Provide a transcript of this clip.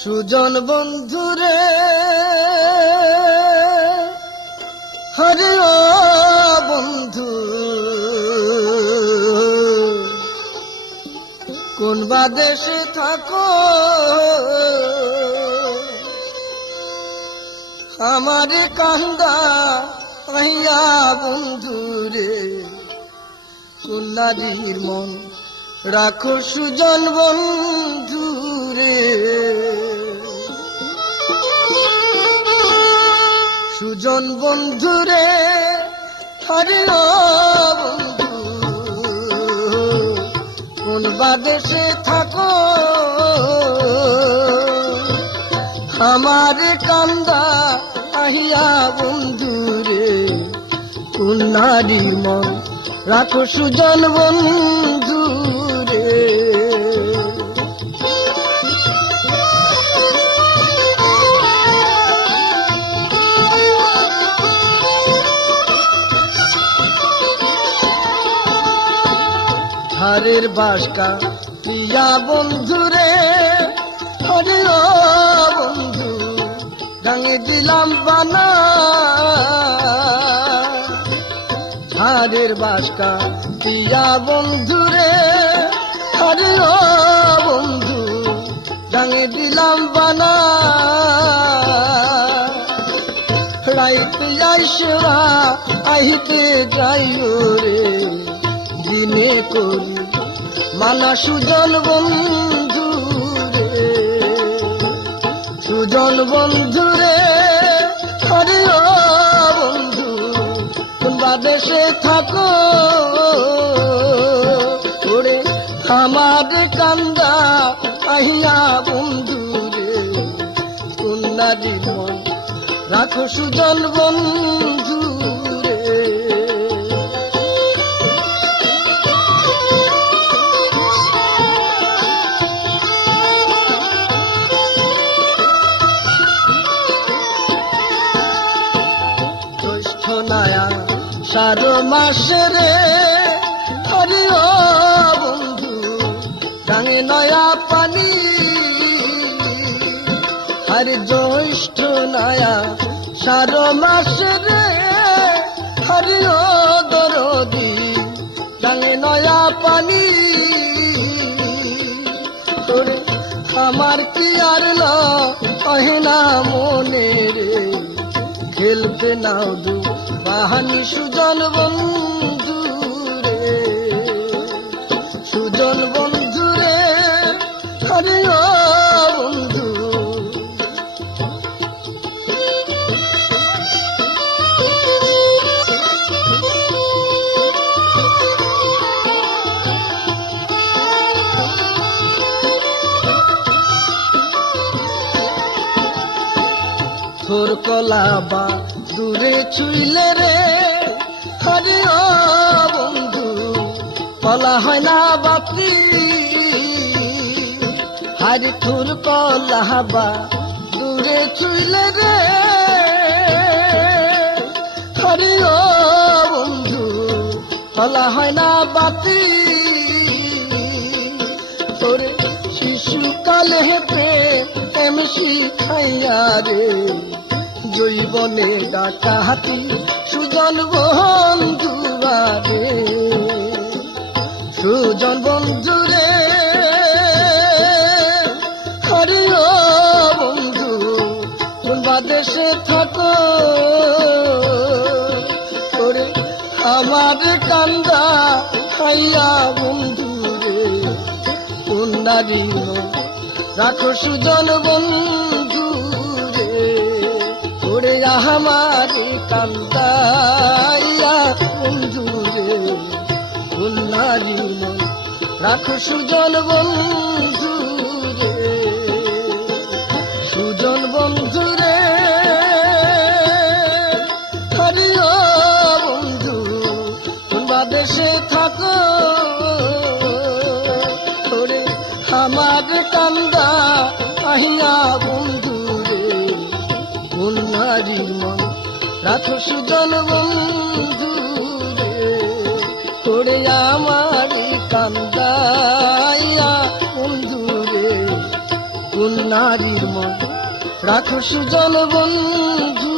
সুজন বন্ধুরে হরে ও বন্ধু কোন বা দেশে থাকো আমারে কান্দা আইয়া বন্ধুরে কোন নারীর মন রাখো সুজন বন্ধুরে সুজন বন্ধুরে হরে ও বন্ধু কোন বা দেশে থাকো আমারে কান্দা আহিয়া বন্ধুরে কোন নারীর মন রাখো সুজন বন্ধুরে ধারের বাসকা প্রিয়া বন্ধুরে হরে ও বন্ধু ডাঙে দিলাম বানা ধারের বাসকা প্রিয়া বন্ধুরে হরে ও বন্ধু ডাঙে দিলাম বানা রাইতে আইসা আহিতে যাইও রে দিনে করি মানা সুজন বন্ধুরে সুজন বন্ধুরে হরে ও বন্ধু কোন বা দেশে থাকো ওরে আমারে কান্দা আহিয়া বন্ধুরে কোন নারীর মন রাখো সুজন বন্ধুরে সারো মাসে রে হরে ও বন্ধু ডাঙে নয়া পানি হরে জ্যৈষ্ঠ নয়া সারো মাসে রে হরে ও দরদি ডাঙে নয়া পানি তোরে আমার কি আর লহেনা মনে রে খেলতে নাও দু বাহানি সুজন বন্ধুরে সুজন বন্ধুরে হরে ও বন্ধু তোর কলাবা দূরে ছুইলে রে হরে ও বন্ধু কলা হয় না বাতি হরে তোর কলাবা দূরে ছুইলে রে হরে ও বন্ধু কলা হয় না বাতি তোরে শিশুকালে প্রেম শিখাইয়া রে জৈবনে ডাকাহাতি সুজন বন্ধুরে সুজন বন্ধুরে হরে ও বন্ধু কোন বা দেশে থাকো ওরে আমার কান্দা খাইয়া বন্ধুরে কোন নারী রাখো সুজন বন্ধুরে ওরে আমারে কান্দাইয়া বন্ধুরে কোন নারী রাখো সুজন বন্ধুরে সুজন বন্ধুরে হরে ও বন্ধু কোন বা দেশে থাকো ওরে আমার কান্দা আহিয়া বন্ধুরে কোন নারীর মন রাখো সুজন বন্ধুরে ওরে আমার কান্দাইয়া বন্ধু রে কোন নারীর মন রাখো সুজন বন্ধু